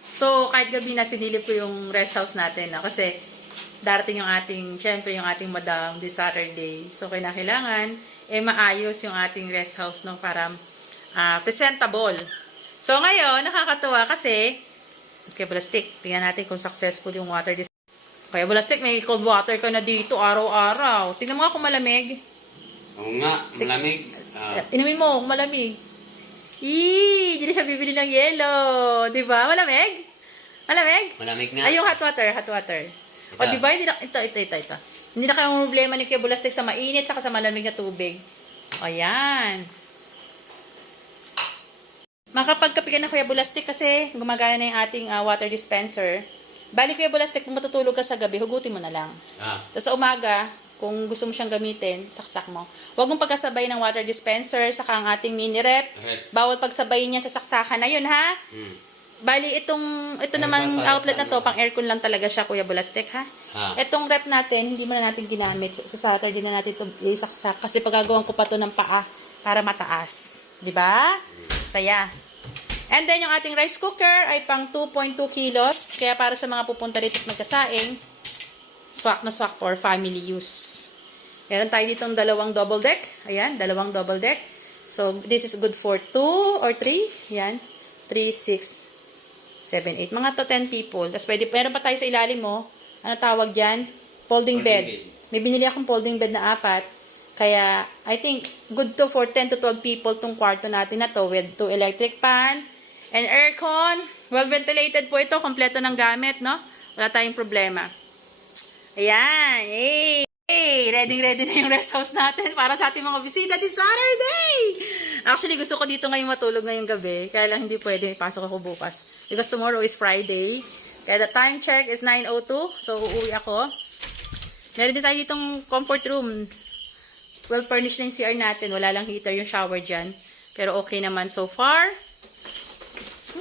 So, kahit gabi na sinilip ko yung rest house natin. No? Kasi, darating yung ating, syempre, yung ating madam this Saturday. So, kailangan, eh, maayos yung ating rest house, no? Para ah, presentable. So, ngayon, nakakatuwa kasi, okay, Balastik, tingnan natin kung successful yung water dis- Kaya Balastik, may cold water ka na dito, araw-araw. Tingnan mo nga kung malamig. Oo nga, malamig. Ah, Inumin mo kung malamig. Eee, hindi na siya bibili ng yellow. Di ba? Malamig? Malamig? malamig nga. Ay, yung hot water, hot water. O, Ito. di ba? Hindi na, ito, ito, ito, ito. Hindi na kayong problema ni Kuya Bulastik sa mainit saka sa malamig na tubig. O, yan. Makapagkape ka na Kuya Bulastik kasi gumagana na yung ating ah, water dispenser. Bali Kuya Bulastik, kung matutulog ka sa gabi, hugutin mo na lang. Ah, Tapos sa umaga, kung gusto mo siyang gamitin, saksak mo. Huwag mong pagkasabay ng water dispenser, saka ang ating mini rep. okay. Bawal pagsabayin yan sa saksakan na yun, ha? Hmm. Bali, itong, ito Ano naman outlet na to, pang aircon lang talaga siya, Kuya Bulastek, ha? Ah, Itong rep natin, hindi mo na natin ginamit. Sa Saturday na natin ito isaksak kasi pagagawan ko pa to ng paa para mataas. Di ba? Saya. And then, yung ating rice cooker ay pang 2.2 kilos. Kaya para sa mga pupunta rito at magkasaing, swak na swak for family use. Meron tayo ditong dalawang double deck. Ayan, dalawang double deck. So, this is good for 2 or 3. Ayan, 3, 6, 7, 8. Mga to 10 people. Tapos pwede, meron pa tayo sa ilalim mo. Ano tawag dyan? Folding Folding bed. bed. May binili akong folding bed na apat. Kaya, I think, good to for 10 to 12 people tong kwarto natin na to with two electric fan and aircon. Well ventilated po ito. Kompleto ng gamit, no? Wala tayong problema. Ayan. Hey! Ready, ready na yung rest house natin para sa ating mga bisita this Saturday! Actually, gusto ko dito ngayong matulog ngayong gabi. Kaya lang hindi pwede. Pasok ako bukas. Because tomorrow is Friday. Kaya the time check is 9.02. So, uuwi ako. Meron din tayo ditong comfort room. Well furnished na yung CR natin. Wala lang heater yung shower dyan. Pero okay naman so far.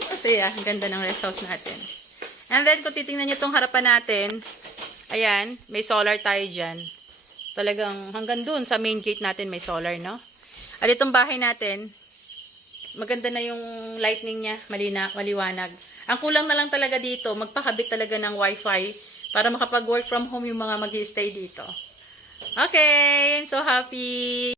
Masaya. Ang ganda ng rest house natin. And then, kung titingnan nyo itong harapan natin, ayan, may solar tayo dyan. Talagang hanggang dun sa main gate natin may solar, no? At itong bahay natin, maganda na yung lightning niya, malina, maliwanag. Ang kulang na lang talaga dito, magpakabit talaga ng wifi para makapag-work from home yung mga mag stay dito. Okay, I'm so happy.